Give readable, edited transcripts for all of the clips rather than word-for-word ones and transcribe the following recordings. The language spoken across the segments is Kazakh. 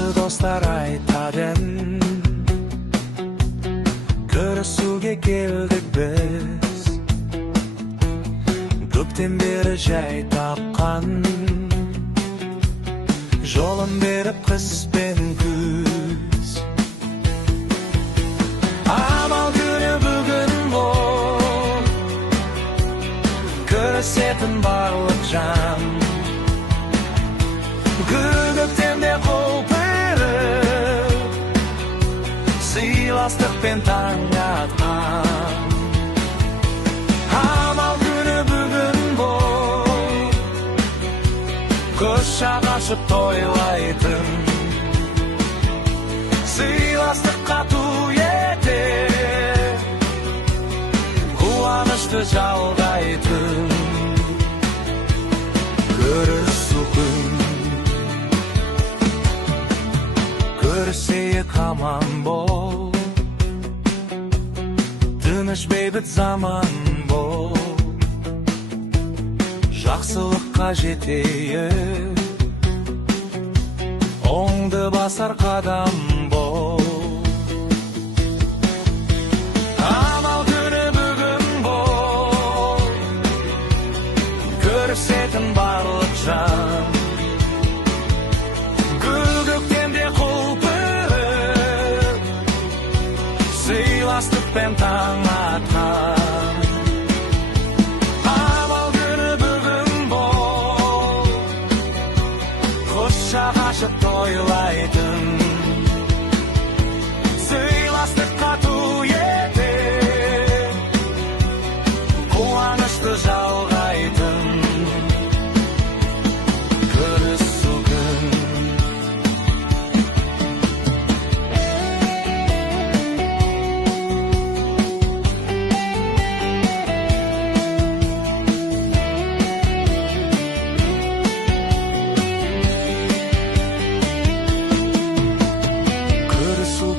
жақсы достар айтадым, көрісуге келдік біз. Көптен бері жай тапқан, жолын беріп қыс пен күз. Амал күні бүгін бол, көрісетін барлық жан. Көктемде құлпырып, сыйластықпен таң атқан. Амал күні бүгін бол, құшақ ашып тойлайтын, сыйластыққа ту етер, қуанышты жалғайтын. Көрісу күн, көрісейік аман бол, тыныш бейбіт заман бол. Жақсылыққа жетейік, оңды басар қадам бол. Амал күні бүгін бол, көрісетін барлық жан. Көктемде құлпырып, сыйластықпен таң атқан. Амал күні бүгін бол, құшақ ашып тойлайтын, сыйластыққа ту етер, қуанышты жалғайтын. Көрісу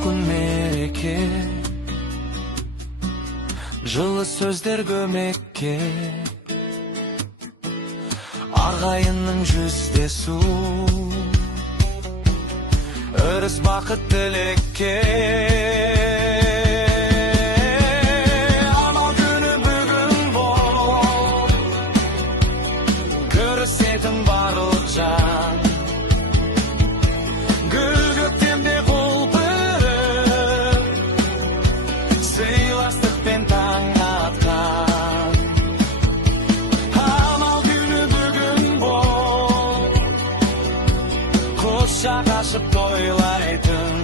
күн, мереке, жылы сөздер көмекке, ағайынның жүздесу, өріс бақыт тілекке. Амал күні бүгін бол, көрісетін барлық жан. Көктемде құлпырып, сыйластықпен таң атқан. Амал күні бүгін бол, құшақ ашып тойлайтын,